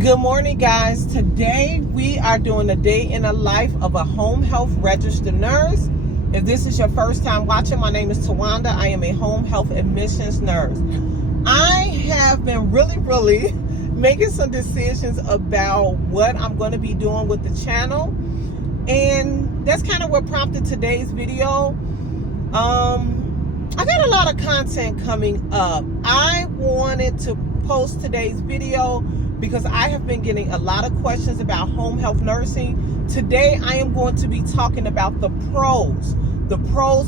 Good morning, guys. Today we are doing a day in the life of a home health registered nurse. If this is your first time watching, my name is Tawanda. I am a home health admissions nurse. I have been really making some decisions about what I'm going to be doing with the channel, and that's kind of what prompted today's video. I got a lot of content coming up. I wanted to post today's video because I have been getting a lot of questions about home health nursing. Today, I am going to be talking about the pros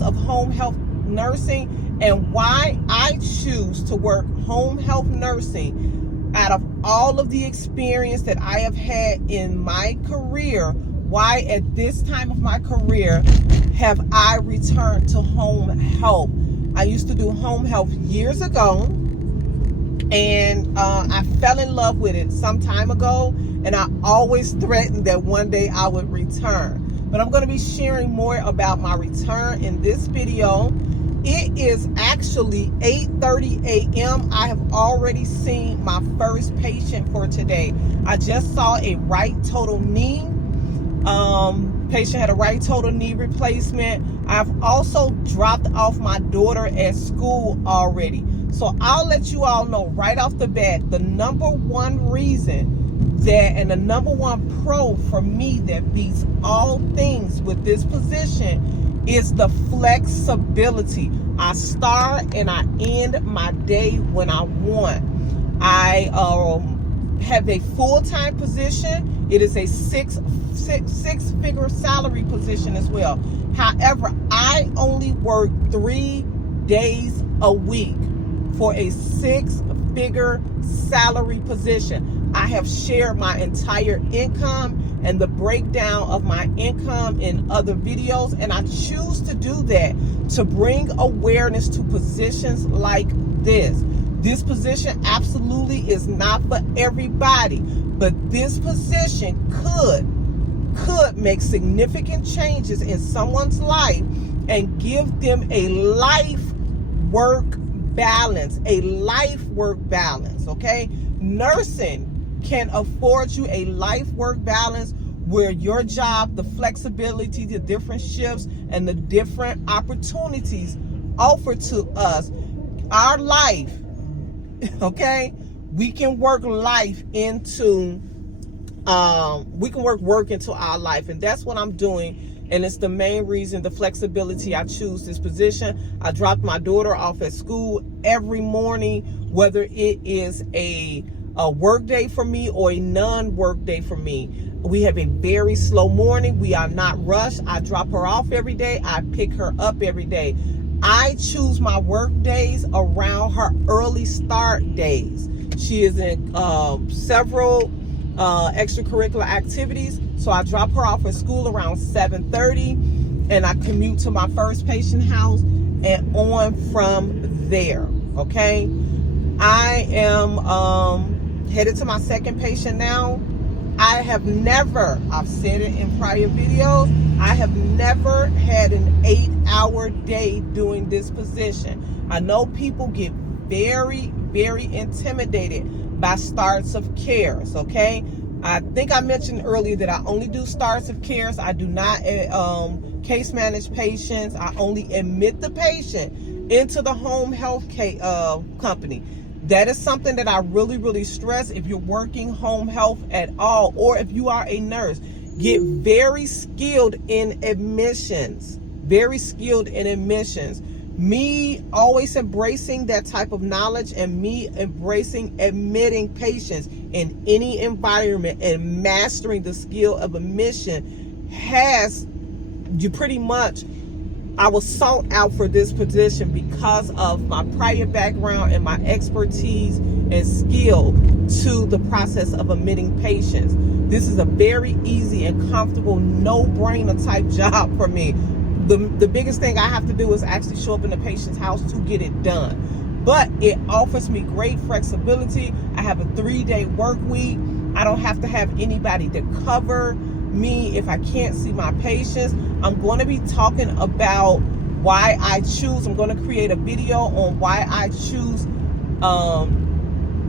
of home health nursing and why I choose to work home health nursing. Out of all of the experience that I have had in my career, why at this time of my career have I returned to home health? I used to do home health years ago, and I fell in love with it some time ago, and I always threatened that one day I would return. But I'm going to be sharing more about my return in this video. It is actually 8:30 a.m. I have already seen my first patient for today. I just saw a right total knee. Patient had a right total knee replacement. I've also dropped off my daughter at school already. So I'll let you all know right off the bat, the number one reason that, and the number one pro for me that beats all things with this position is the flexibility. I start and I end my day when I want. I have a full-time position. It is a six-figure salary position as well. However, I only work 3 days a week for a six-figure salary position. I have shared my entire income and the breakdown of my income in other videos, and I choose to do that to bring awareness to positions like this. This position absolutely is not for everybody, but this position could make significant changes in someone's life and give them a life-work balance, okay? Nursing can afford you a life-work balance where your job, the flexibility, the different shifts, and the different opportunities offered to us, our life, okay? We can work life into, we can work into our life, and that's what I'm doing. And it's the main reason, the flexibility, I choose this position. I drop my daughter off at school every morning, whether it is a work day for me or a non-work day for me. We have a very slow morning. We are not rushed. I drop her off every day. I pick her up every day. I choose my work days around her early start days. She is in several extracurricular activities. So I drop her off at school around 7:30, and I commute to my first patient house and on from there, okay? I am headed to my second patient now. I've said it in prior videos, I have never had an 8-hour day doing this position. I know people get very intimidated by starts of cares, okay? I think I mentioned earlier that I only do starts of cares. I do not case manage patients. I only admit the patient into the home health company. That is something that I really stress. If you're working home health at all, or if you are a nurse, get very skilled in admissions. Me always embracing that type of knowledge, and me embracing admitting patients in any environment and mastering the skill of admission has you pretty much, I was sought out for this position because of my prior background and my expertise and skill to the process of admitting patients. This is a very easy and comfortable, no-brainer type job for me. The biggest thing I have to do is actually show up in the patient's house to get it done. But it offers me great flexibility. I have a 3-day work week. I don't have to have anybody to cover me if I can't see my patients. I'm going to be talking about why I choose. I'm going to create a video on why I choose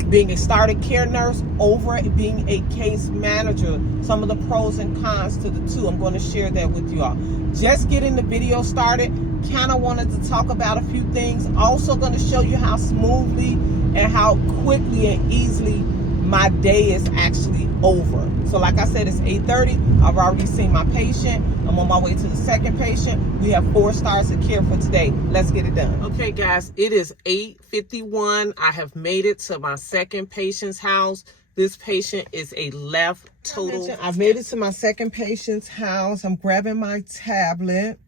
being a starter care nurse over being a case manager. Some of the pros and cons to the two. I'm going to share that with you all. Just getting the video started. Kind of wanted to talk about a few things. Also going to show you how smoothly and how quickly and easily my day is actually over. So like I said, it's 8:30. I've already seen my patient. I'm on my way to the second patient. We have 4 stars of care for today. Let's get it done. Okay, guys, it is 8:51. I have made it to my second patient's house. This patient is a left total. I've made it to my second patient's house. I'm grabbing my tablet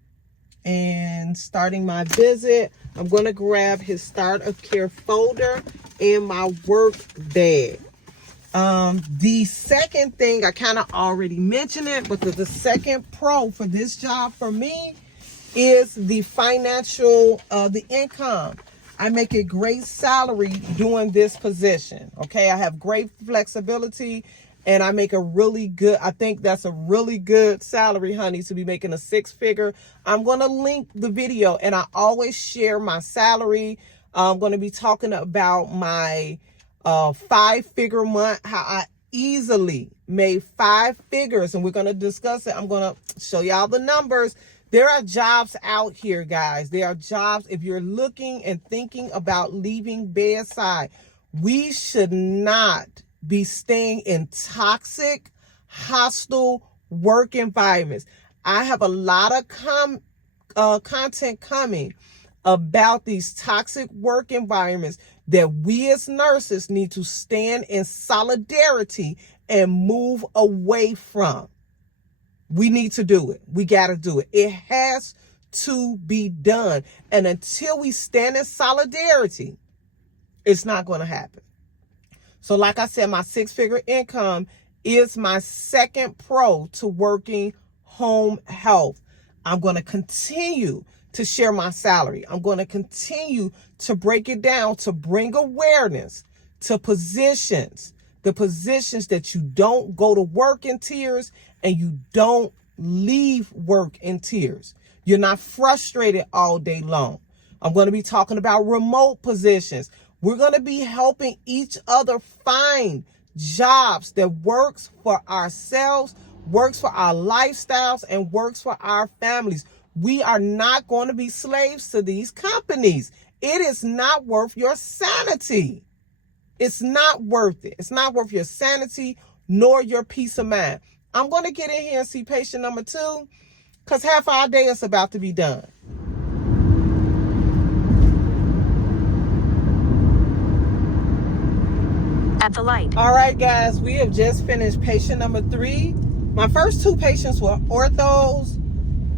and starting my visit. I'm going to grab his start of care folder and my work bag. The second thing, I kind of already mentioned it, but the second pro for this job for me is the financial, the income. I make a great salary doing this position. Okay, I have great flexibility and I make a really good, I think that's a really good salary, honey, to be making a 6-figure. I'm going to link the video and I always share my salary. I'm going to be talking about my 5-figure month, how I easily made 5 figures, and we're going to discuss it. I'm going to show y'all the numbers. There are jobs out here, guys. There are jobs. If you're looking and thinking about leaving bedside, we should not be staying in toxic, hostile work environments. I have a lot of content coming about these toxic work environments that we as nurses need to stand in solidarity and move away from. We need to do it. We got to do it. It has to be done. And until we stand in solidarity, it's not going to happen. So like I said, my 6-figure income is my second pro to working home health. I'm going to continue to share my salary. I'm going to continue to break it down to bring awareness to positions, the positions that you don't go to work in tears and you don't leave work in tears. You're not frustrated all day long. I'm going to be talking about remote positions. We're going to be helping each other find jobs that works for ourselves, works for our lifestyles, and works for our families. We are not going to be slaves to these companies. It is not worth your sanity. It's not worth it. It's not worth your sanity nor your peace of mind. I'm going to get in here and see patient number 2 because half our day is about to be done. At the light. All right, guys, we have just finished patient number 3. My first 2 patients were orthos.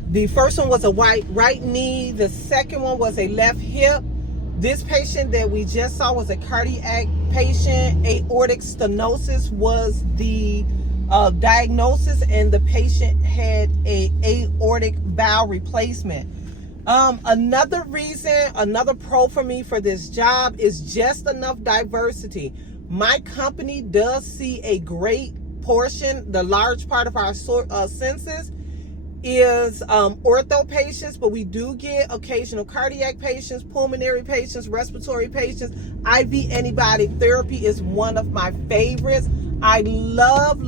The first one was a right knee. The second one was a left hip. This patient that we just saw was a cardiac patient. Aortic stenosis was the diagnosis, and the patient had a aortic valve replacement. Another reason, another pro for me for this job is just enough diversity. My company does see a great portion, the large part of our census is ortho patients, but we do get occasional cardiac patients, pulmonary patients, respiratory patients. IV antibiotic therapy is one of my favorites. I love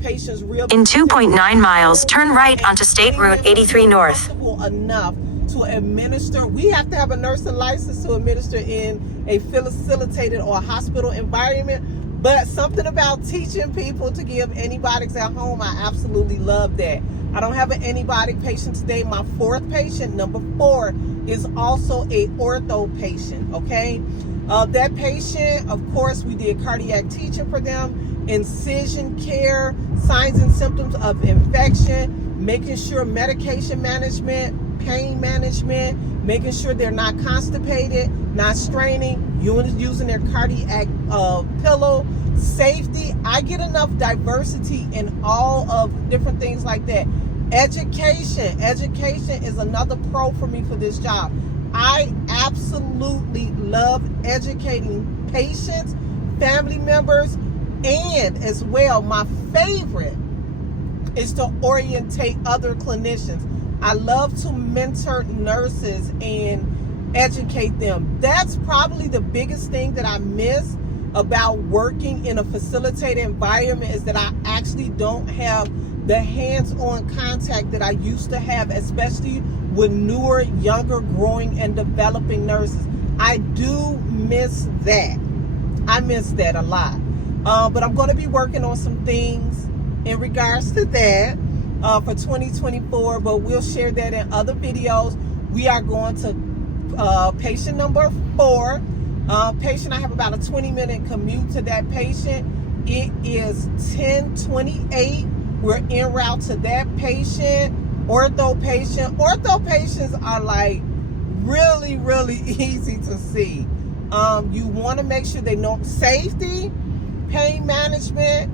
patients real. In 2.9 miles, turn right onto State Route 83 North. Enough to administer. We have to have a nursing license to administer in a facilitated or a hospital environment, but something about teaching people to give antibiotics at home, I absolutely love that. I don't have an antibiotic patient today. My 4th patient, number 4, is also a ortho patient, okay? That patient, of course, we did cardiac teaching for them, incision care, signs and symptoms of infection, making sure medication management, pain management, making sure they're not constipated, not straining, using their cardiac pillow, safety. I get enough diversity in all of different things like that. Education is another pro for me for this job. I absolutely love educating patients, family members, and as well, my favorite is to orientate other clinicians. I love to mentor nurses and educate them. That's probably the biggest thing that I miss about working in a facilitated environment is that I actually don't have the hands-on contact that I used to have, especially with newer, younger, growing and developing nurses. I do miss that. I miss that a lot. But I'm going to be working on some things in regards to that for 2024, but we'll share that in other videos. We are going to patient number 4. Patient, I have about a 20-minute commute to that patient. It is 10:28. We're en route to that patient. Ortho patient. Ortho patients are like really, really easy to see. You want to make sure they know safety, pain management,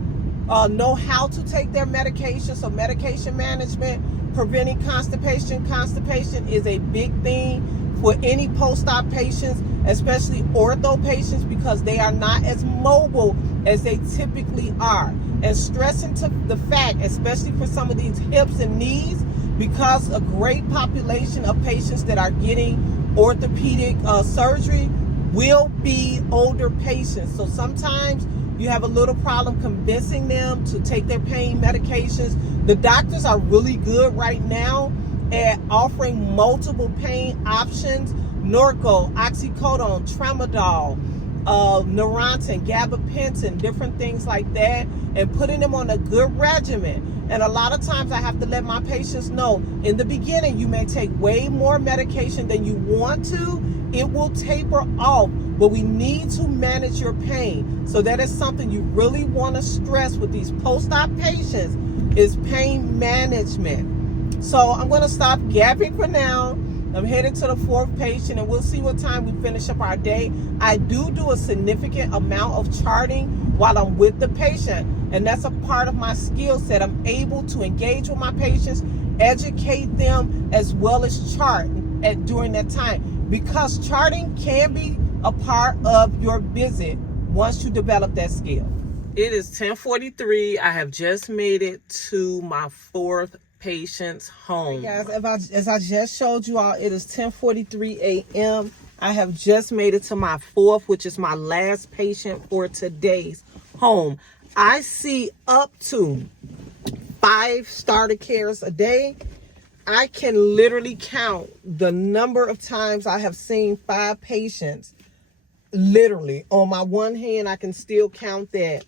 know how to take their medication. So medication management, preventing constipation. Constipation is a big thing for any post-op patients, especially ortho patients, because they are not as mobile as they typically are. And stressing to the fact, especially for some of these hips and knees, because a great population of patients that are getting orthopedic surgery will be older patients. So sometimes you have a little problem convincing them to take their pain medications. The doctors are really good right now at offering multiple pain options: Norco, oxycodone, tramadol, Neurontin, gabapentin, different things like that, and putting them on a good regimen. And a lot of times I have to let my patients know, in the beginning, you may take way more medication than you want to. It will taper off, but we need to manage your pain. So that is something you really want to stress with these post-op patients, is pain management. So I'm going to stop gabbing for now. I'm headed to the 4th patient, and we'll see what time we finish up our day. I do a significant amount of charting while I'm with the patient, and that's a part of my skill set. I'm able to engage with my patients, educate them, as well as chart during that time, because charting can be a part of your visit once you develop that skill. It is 10:43. I have just made it to my 4th patient's home. Hey guys, as I just showed you all, it is 10:43 a.m. I have just made it to my 4th, which is my last patient for today's home. I see up to 5 starter cares a day. I can literally count the number of times I have seen 5 patients. Literally, on my one hand, I can still count that.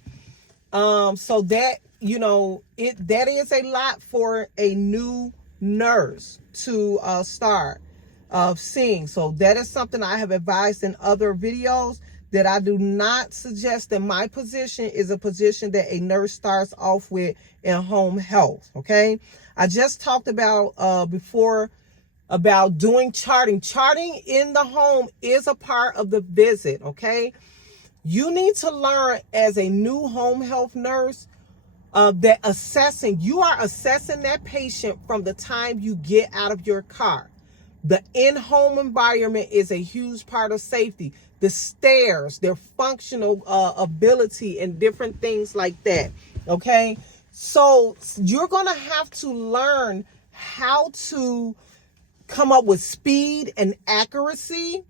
So that, that is a lot for a new nurse to start seeing. So that is something I have advised in other videos, that I do not suggest that my position is a position that a nurse starts off with in home health. Okay. I just talked about before about doing charting. Charting in the home is a part of the visit. Okay. You need to learn as a new home health nurse that you are assessing that patient from the time you get out of your car. The in-home environment is a huge part of safety. The stairs, their functional ability, and different things like that. Okay. So you're going to have to learn how to come up with speed and accuracy,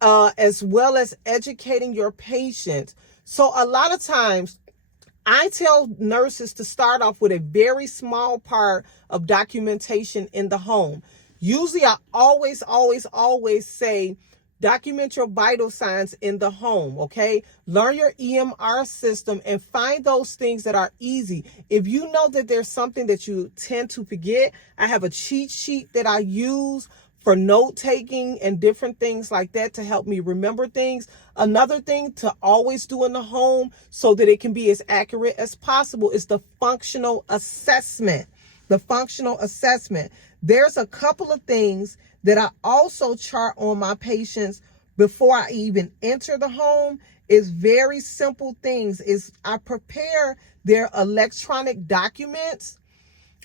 as well as educating your patients. So a lot of times I tell nurses to start off with a very small part of documentation in the home. Usually I always say, document your vital signs in the home, okay? Learn your EMR system and find those things that are easy. If you know that there's something that you tend to forget, I have a cheat sheet that I use for note taking and different things like that to help me remember things. Another thing to always do in the home so that it can be as accurate as possible is the functional assessment. The functional assessment. There's a couple of things that I also chart on my patients before I even enter the home. Is very simple things. Is I prepare their electronic documents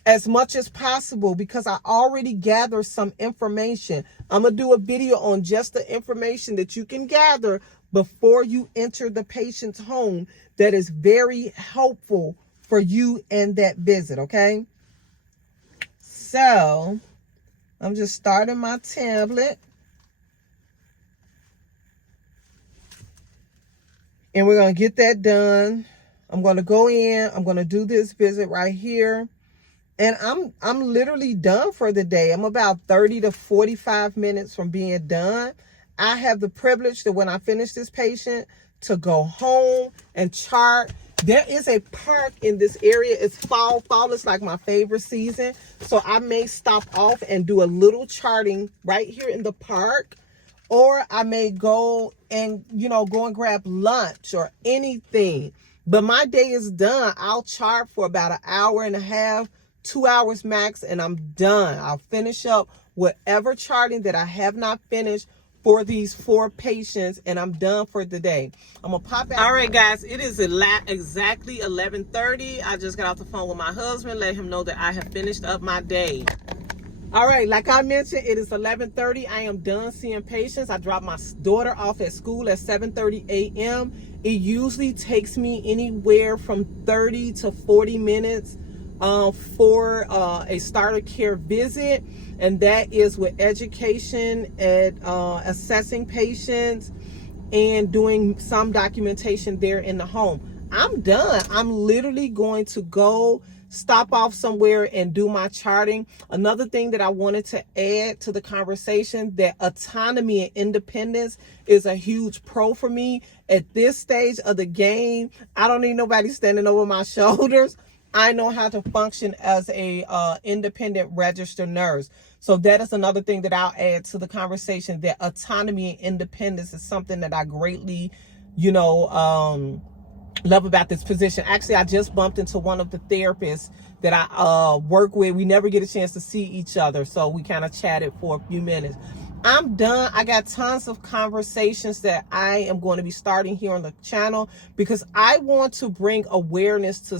as much as possible, because I already gather some information. I'm going to do a video on just the information that you can gather before you enter the patient's home that is very helpful for you and that visit, okay? So I'm just starting my tablet. And we're going to get that done. I'm going to go in. I'm going to do this visit right here. And I'm literally done for the day. I'm about 30 to 45 minutes from being done. I have the privilege that when I finish this patient to go home and chart. There is a park in this area. It's fall. Fall is like my favorite season. So I may stop off and do a little charting right here in the park. Or I may go and, go and grab lunch or anything. But my day is done. I'll chart for about an hour and a half, 2 hours max, and I'm done. I'll finish up whatever charting that I have not finished for these 4 patients, and I'm done for the day. I'm gonna pop out. All right, guys, it is exactly 11:30. I just got off the phone with my husband, let him know that I have finished up my day. All right, like I mentioned, it is 11:30. I am done seeing patients. I dropped my daughter off at school at 7:30 a.m. It usually takes me anywhere from 30 to 40 minutes for a starter care visit, and that is with education and assessing patients and doing some documentation there in the home. I'm done. I'm literally going to go stop off somewhere and do my charting. Another thing that I wanted to add to the conversation, that autonomy and independence is a huge pro for me. At this stage of the game, I don't need nobody standing over my shoulders. I know how to function as a independent registered nurse. So that is another thing that I'll add to the conversation, that autonomy and independence is something that I greatly, love about this position. Actually, I just bumped into one of the therapists that I work with. We never get a chance to see each other, so we kind of chatted for a few minutes. I'm done. I got tons of conversations that I am going to be starting here on the channel because I want to bring awareness to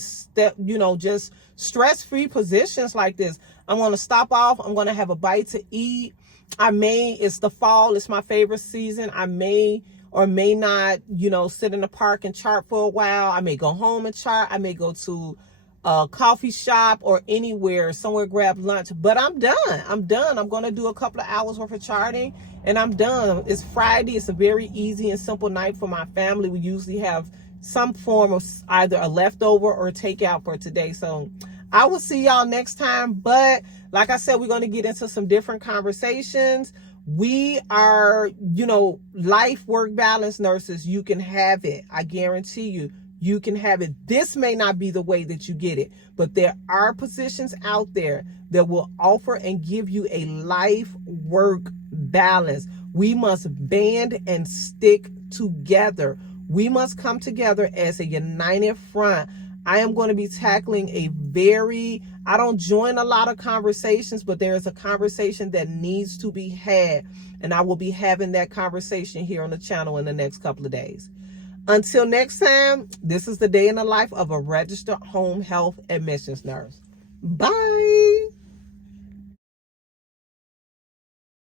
just stress-free positions like this. I'm going to stop off. I'm going to have a bite to eat. It's the fall. It's my favorite season. I may or may not, sit in the park and chart for a while. I may go home and chart. I may go to a coffee shop or somewhere grab lunch. But I'm done. I'm going to do a couple of hours worth of charting and I'm done. It's Friday. It's a very easy and simple night for my family. We usually have some form of either a leftover or a takeout for today. So I will see y'all next time. But like I said, we're going to get into some different conversations. We are, life work balance nurses. You can have it. I guarantee you can have it. This may not be the way that you get it, but there are positions out there that will offer and give you a life work balance. We must band and stick together. We must come together as a united front. I am going to be tackling I don't join a lot of conversations, but there is a conversation that needs to be had. And I will be having that conversation here on the channel in the next couple of days. Until next time, this is the day in the life of a registered home health admissions nurse. Bye.